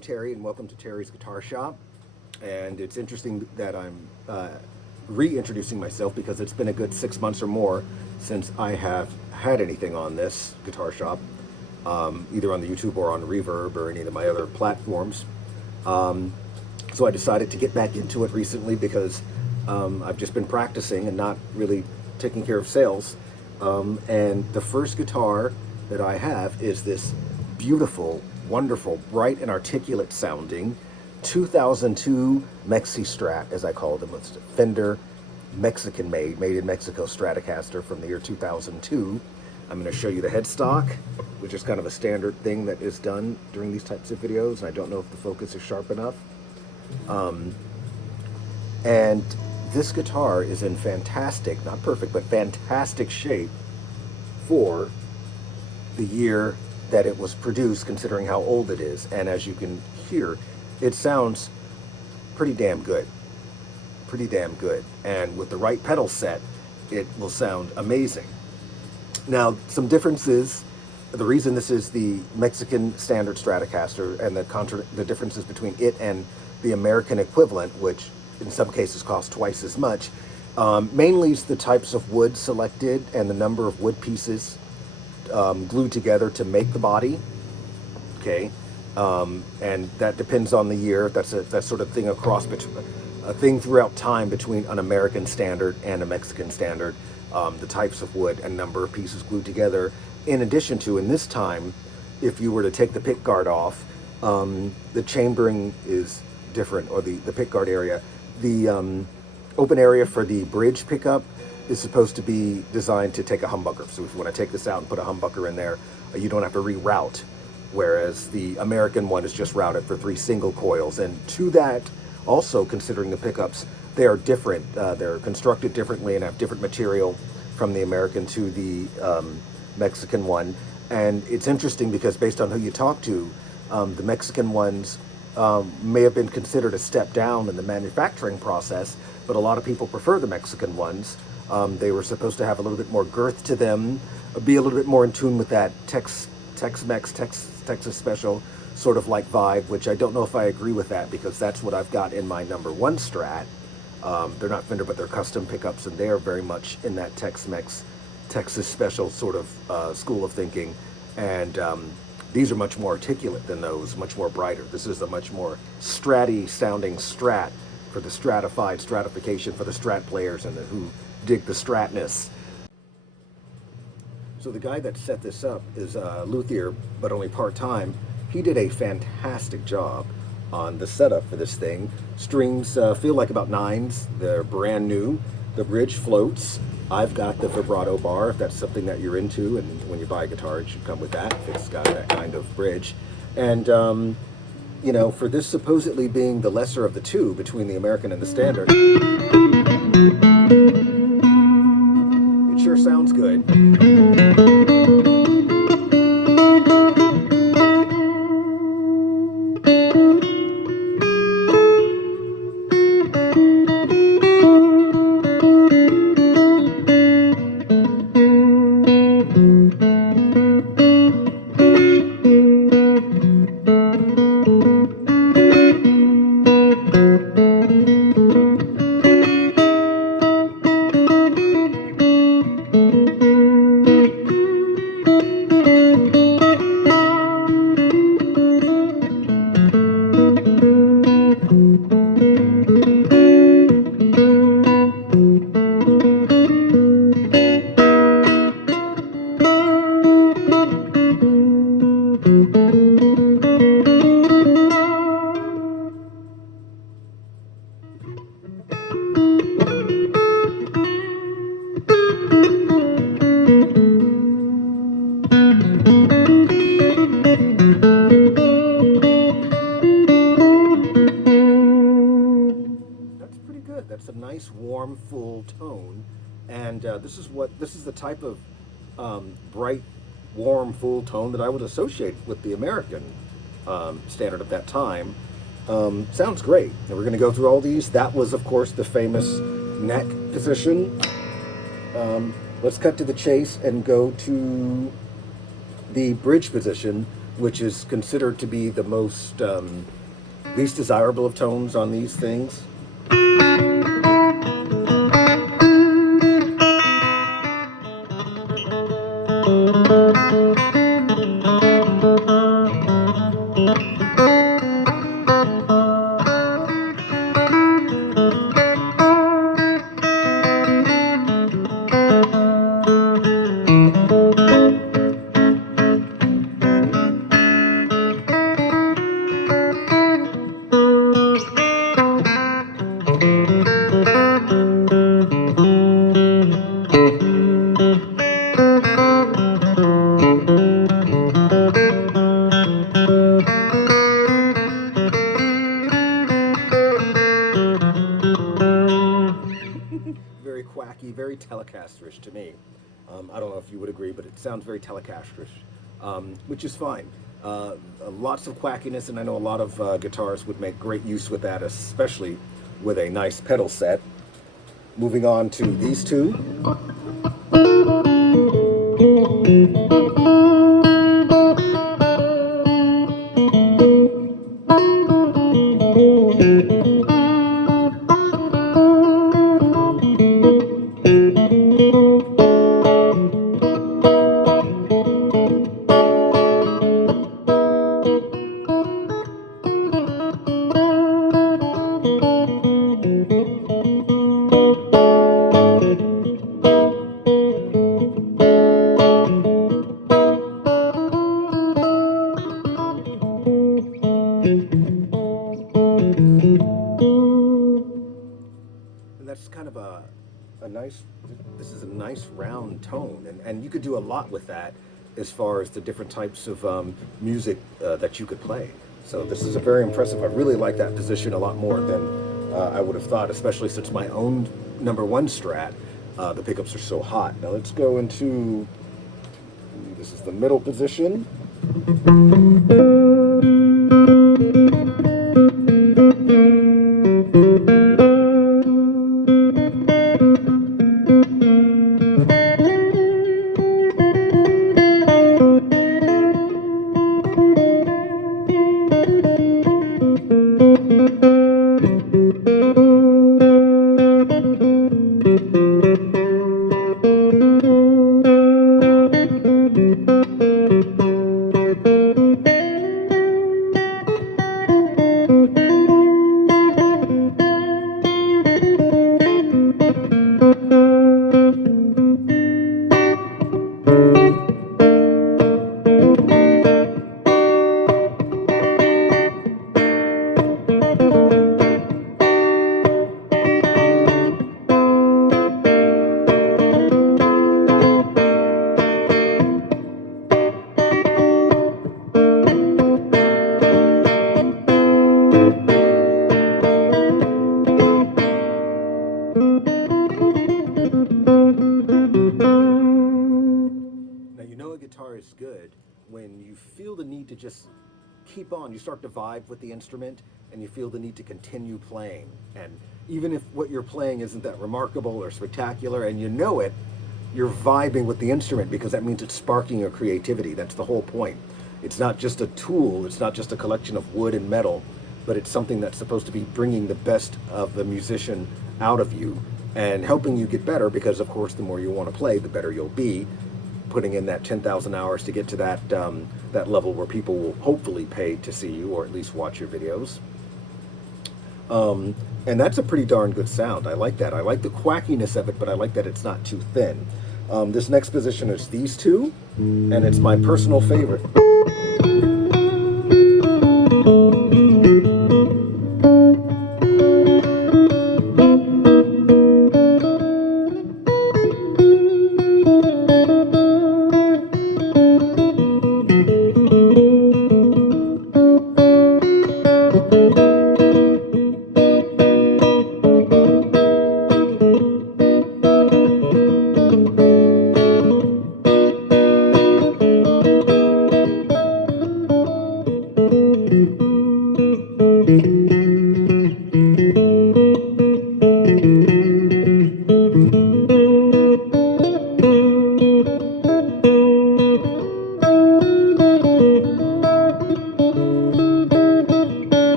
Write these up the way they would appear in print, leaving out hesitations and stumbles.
I'm Terry, and welcome to Terry's Guitar Shop. And it's interesting that I'm reintroducing myself because it's been a good 6 months or more since I have had anything on this guitar shop, either on the YouTube or on Reverb or any of my other platforms. So I decided to get back into it recently because I've just been practicing and not really taking care of sales. And the first guitar that I have is this beautiful, wonderful, bright and articulate sounding 2002 Mexico Strat, as I call them. It's Fender Mexican made in Mexico Stratocaster from the year 2002. I'm going to show you the headstock, which is kind of a standard thing that is done during these types of videos, and I don't know if the focus is sharp enough. And this guitar is in fantastic, not perfect, but fantastic shape for the year that it was produced, considering how old it is. And as you can hear, it sounds pretty damn good. Pretty damn good. And with the right pedal set, it will sound amazing. Now, some differences. The reason this is the Mexican Standard Stratocaster and the differences between it and the American equivalent, which in some cases costs twice as much, mainly is the types of wood selected and the number of wood pieces glued together to make the body. Okay, and that depends on the year. That's sort of thing a thing throughout time between an American standard and a Mexican standard. The types of wood and number of pieces glued together. In addition to, in this time, if you were to take the pick guard off, the chambering is different, or the pick guard area. The open area for the bridge pickup is supposed to be designed to take a humbucker. So if you want to take this out and put a humbucker in there, you don't have to reroute. Whereas the American one is just routed for 3 single coils. And to that, also considering the pickups, they are different. They're constructed differently and have different material from the American to the Mexican one. And it's interesting because based on who you talk to, the Mexican ones may have been considered a step down in the manufacturing process, but a lot of people prefer the Mexican ones. They were supposed to have a little bit more girth to them, be a little bit more in tune with that Tex-Mex, Texas special sort of like vibe, which I don't know if I agree with that, because that's what I've got in my number 1 Strat. They're not Fender, but they're custom pickups, and they are very much in that Tex-Mex, Texas special sort of school of thinking. And these are much more articulate than those, much more brighter. This is a much more stratty sounding Strat for the stratified stratification for the Strat players and who dig the Stratness. So the guy that set this up is a luthier, but only part-time. He did a fantastic job on the setup for this thing. Strings feel like about 9s. They're brand new. The bridge floats. I've got the vibrato bar, if that's something that you're into, and when you buy a guitar, it should come with that, if it's got that kind of bridge. And, you know, for this supposedly being the lesser of the two between the American and the Standard, it sure sounds good. That's a nice, warm, full tone, and this is the type of bright, warm, full tone that I would associate with the American standard of that time. Sounds great. And we're going to go through all these. That was, of course, the famous neck position. Let's cut to the chase and go to the bridge position, which is considered to be the most least desirable of tones on these things. Very quacky, very Telecasterish to me. I don't know if you would agree, but it sounds very Telecasterish, which is fine. Lots of quackiness, and I know a lot of guitars would make great use with that, especially with a nice pedal set. Moving on to these two. That's kind of a nice, this is a nice round tone, and you could do a lot with that as far as the different types of music that you could play. So this is a very impressive. I really like that position a lot more than I would have thought, especially since my own #1 Strat, the pickups are so hot. Now let's go into, this is the middle position. Is good when you feel the need to just keep on. You start to vibe with the instrument and you feel the need to continue playing, and even if what you're playing isn't that remarkable or spectacular and you know it, you're vibing with the instrument because that means it's sparking your creativity. That's the whole point. It's not just a tool, it's not just a collection of wood and metal, but it's something that's supposed to be bringing the best of the musician out of you and helping you get better, because of course the more you want to play, the better you'll be, putting in that 10,000 hours to get to that that level where people will hopefully pay to see you or at least watch your videos. And that's a pretty darn good sound. I like that. I like the quackiness of it, but I like that it's not too thin. This next position is these two, and it's my personal favorite.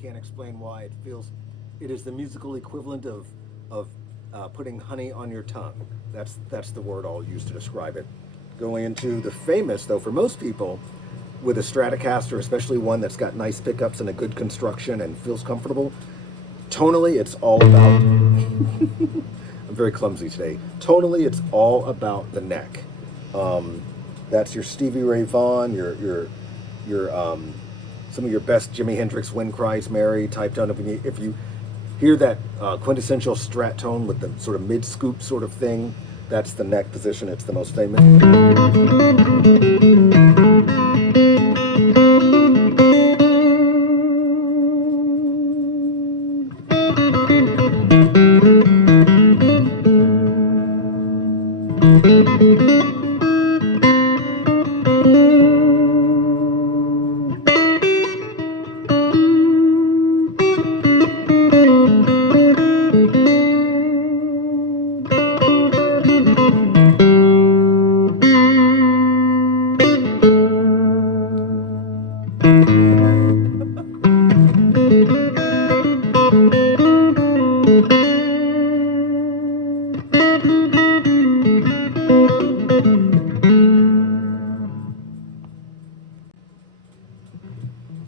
can't explain why. It is the musical equivalent of putting honey on your tongue. That's the word I'll use to describe it. Going into the famous, though, for most people, with a Stratocaster, especially one that's got nice pickups and a good construction and feels comfortable, tonally it's all about, I'm very clumsy today, tonally it's all about the neck. That's your Stevie Ray Vaughan, your some of your best Jimi Hendrix, When Cries Mary type tone. If you hear that quintessential Strat tone with the sort of mid-scoop sort of thing, that's the neck position. It's the most famous.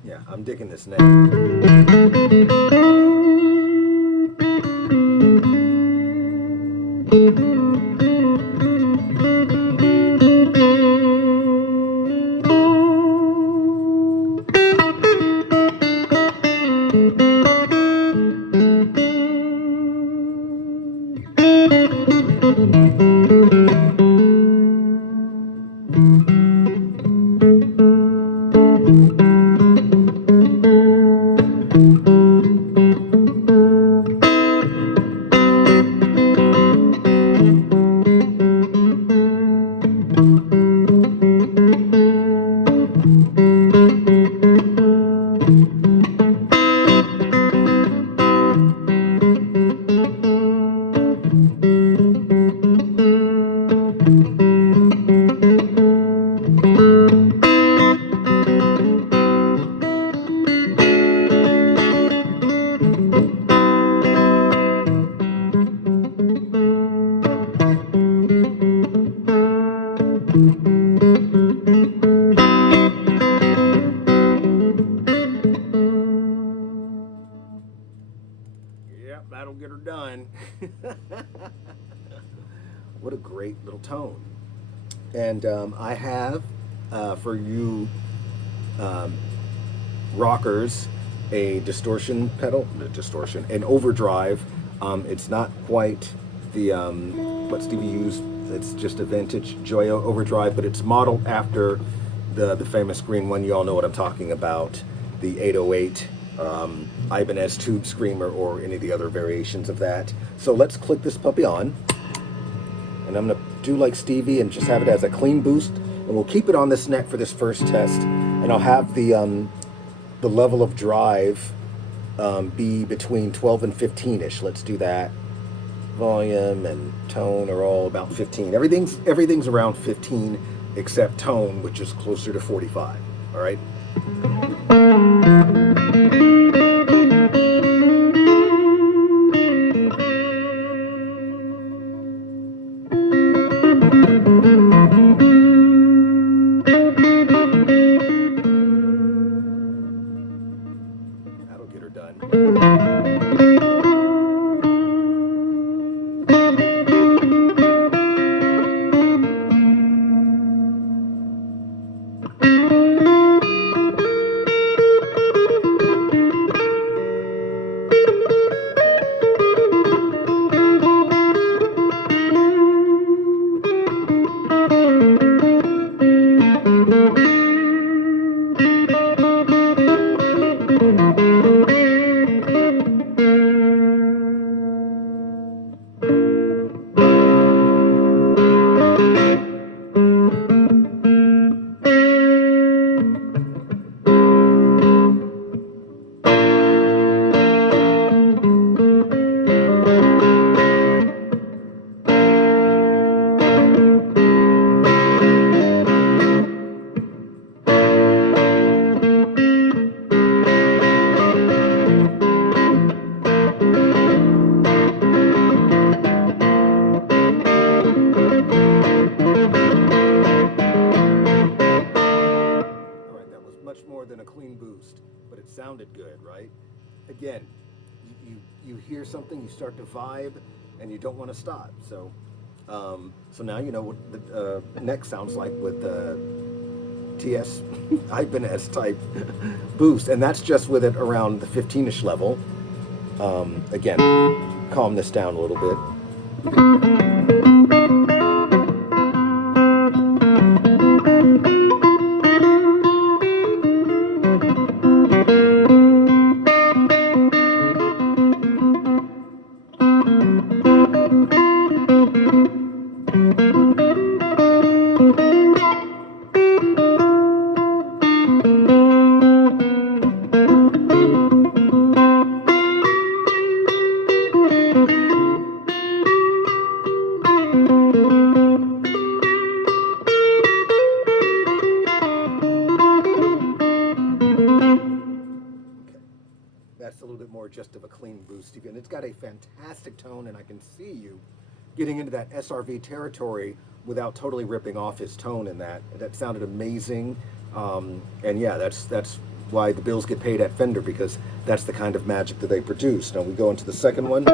Yeah, I'm digging this neck. Yep, that'll get her done. What a great little tone. And I have, for you rockers, a distortion pedal, an overdrive. It's not quite the, what Stevie used. It's just a vintage Joyo overdrive, but it's modeled after the famous green one. You all know what I'm talking about, the 808 Ibanez Tube Screamer, or any of the other variations of that. So let's click this puppy on, and I'm gonna do like Stevie and just have it as a clean boost, and we'll keep it on this neck for this first test, and I'll have the level of drive be between 12 and 15-ish. Let's do that. Volume and tone are all about 15. Everything's around 15 except tone, which is closer to 45. All right. That'll get her done. more than a clean boost, but it sounded good, right? Again, you hear something, you start to vibe, and you don't want to stop. So so now you know what the neck sounds like with the TS Ibanez type boost, and that's just with it around the 15-ish level. Again, calm this down a little bit. That's a little bit more just of a clean boost again. It's got a fantastic tone, and I can see you getting into that SRV territory without totally ripping off his tone in that. That sounded amazing. And yeah, that's why the bills get paid at Fender, because that's the kind of magic that they produce. Now we go into the second one.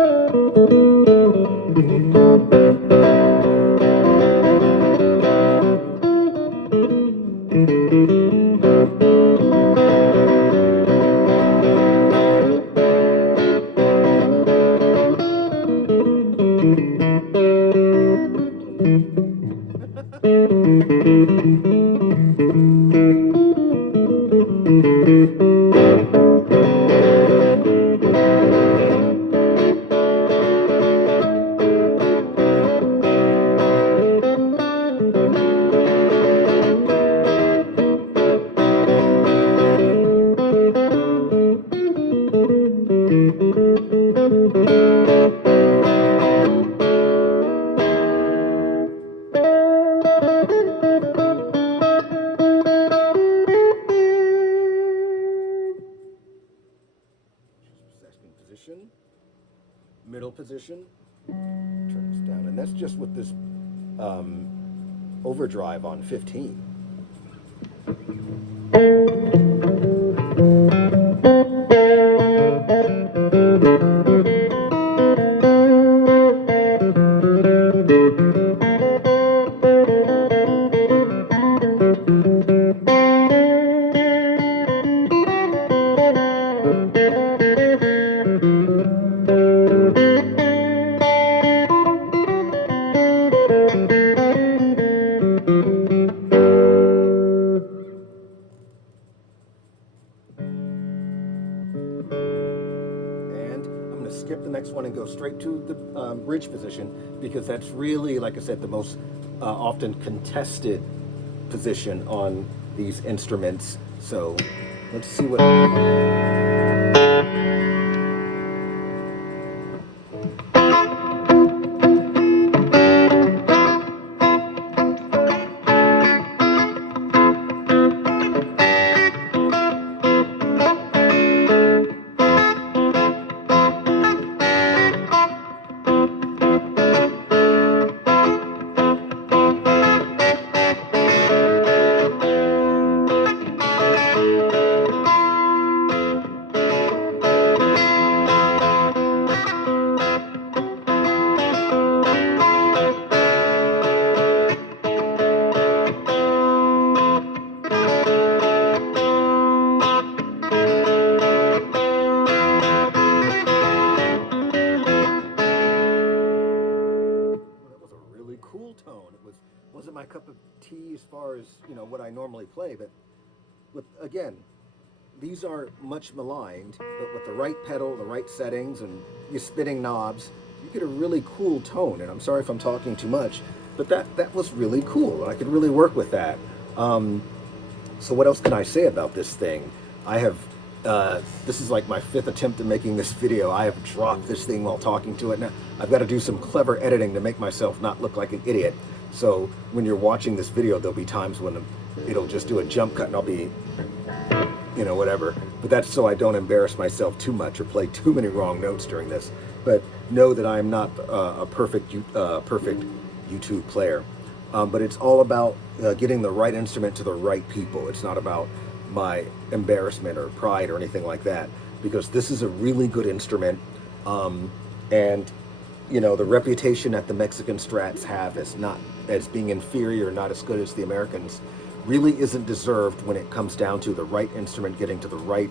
Middle position, turn this down, and that's just with this overdrive on 15. Skip the next one and go straight to the bridge position, because that's really, like I said, the most often contested position on these instruments. So let's see what... Wasn't my cup of tea as far as, you know, what I normally play, but again, these are much maligned, but with the right pedal, the right settings, and you spinning knobs, you get a really cool tone. And I'm sorry if I'm talking too much, but that was really cool. I could really work with that. So what else can I say about this thing? I have, this is like my 5th attempt at making this video. I have dropped this thing while talking to it. Now I've got to do some clever editing to make myself not look like an idiot. So when you're watching this video, there'll be times when it'll just do a jump cut and I'll be, you know, whatever. But that's so I don't embarrass myself too much or play too many wrong notes during this. But know that I'm not a perfect YouTube player. But it's all about getting the right instrument to the right people. It's not about my embarrassment or pride or anything like that, because this is a really good instrument. And you know, the reputation that the Mexican Strats have as being inferior, not as good as the Americans, really isn't deserved when it comes down to the right instrument getting to the right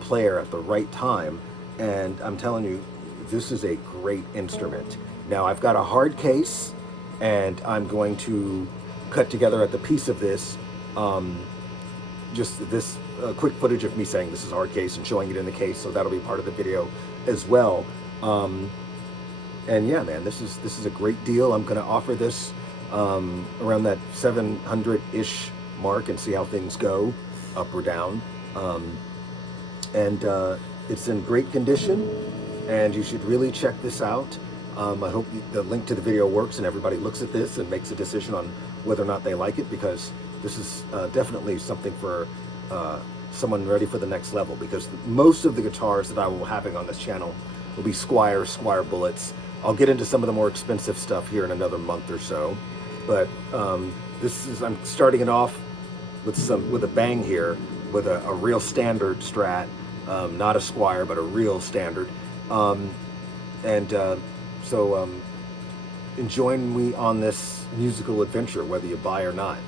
player at the right time. And I'm telling you, this is a great instrument. Now I've got a hard case, and I'm going to cut together at the piece of this just this quick footage of me saying this is a hard case and showing it in the case, so that'll be part of the video as well. And yeah, man, this is a great deal. I'm going to offer this around that 700-ish mark and see how things go, up or down. And it's in great condition, and you should really check this out. I hope the link to the video works and everybody looks at this and makes a decision on whether or not they like it, because this is definitely something for someone ready for the next level, because most of the guitars that I will be having on this channel will be Squire Bullets. I'll get into some of the more expensive stuff here in another month or so, but I'm starting it off with a bang here, with a real standard Strat, not a Squire, but a real standard. So join me on this musical adventure, whether you buy or not.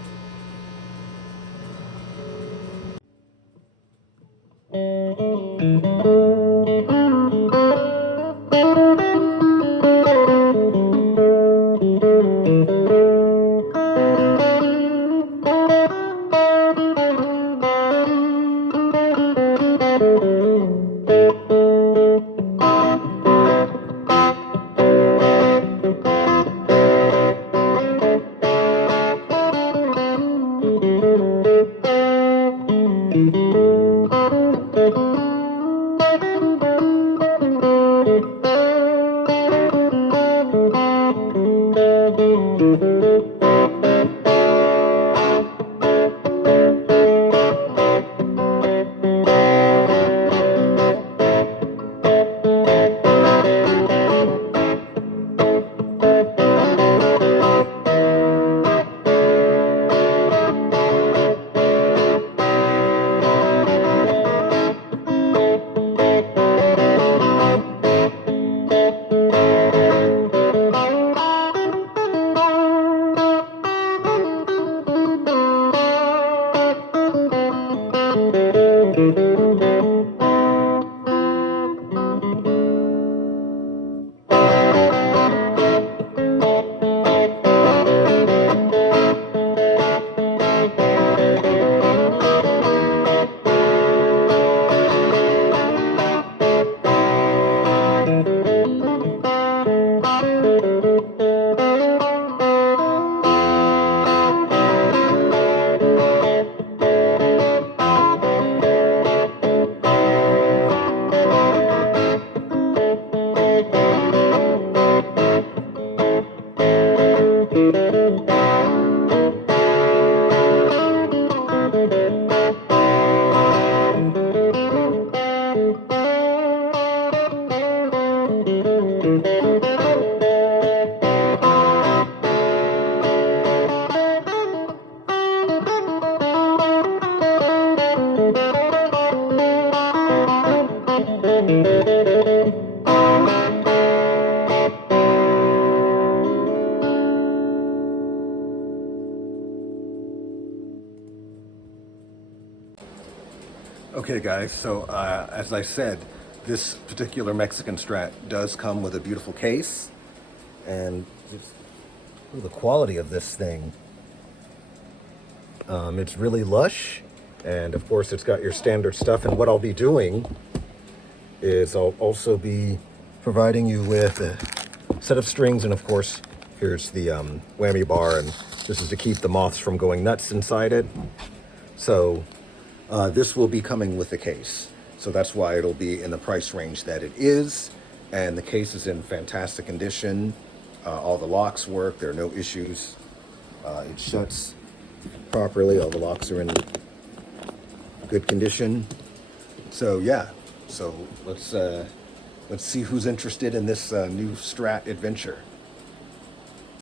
Okay guys, so as I said, this particular Mexican Strat does come with a beautiful case, and just the quality of this thing. It's really lush, and of course it's got your standard stuff, and what I'll be doing is I'll also be providing you with a set of strings, and of course here's the whammy bar, and this is to keep the moths from going nuts inside it. So this will be coming with the case, so that's why it'll be in the price range that it is. And the case is in fantastic condition. All the locks work, there are no issues. It shuts properly, all the locks are in good condition. So yeah, so let's see who's interested in this new Strat adventure.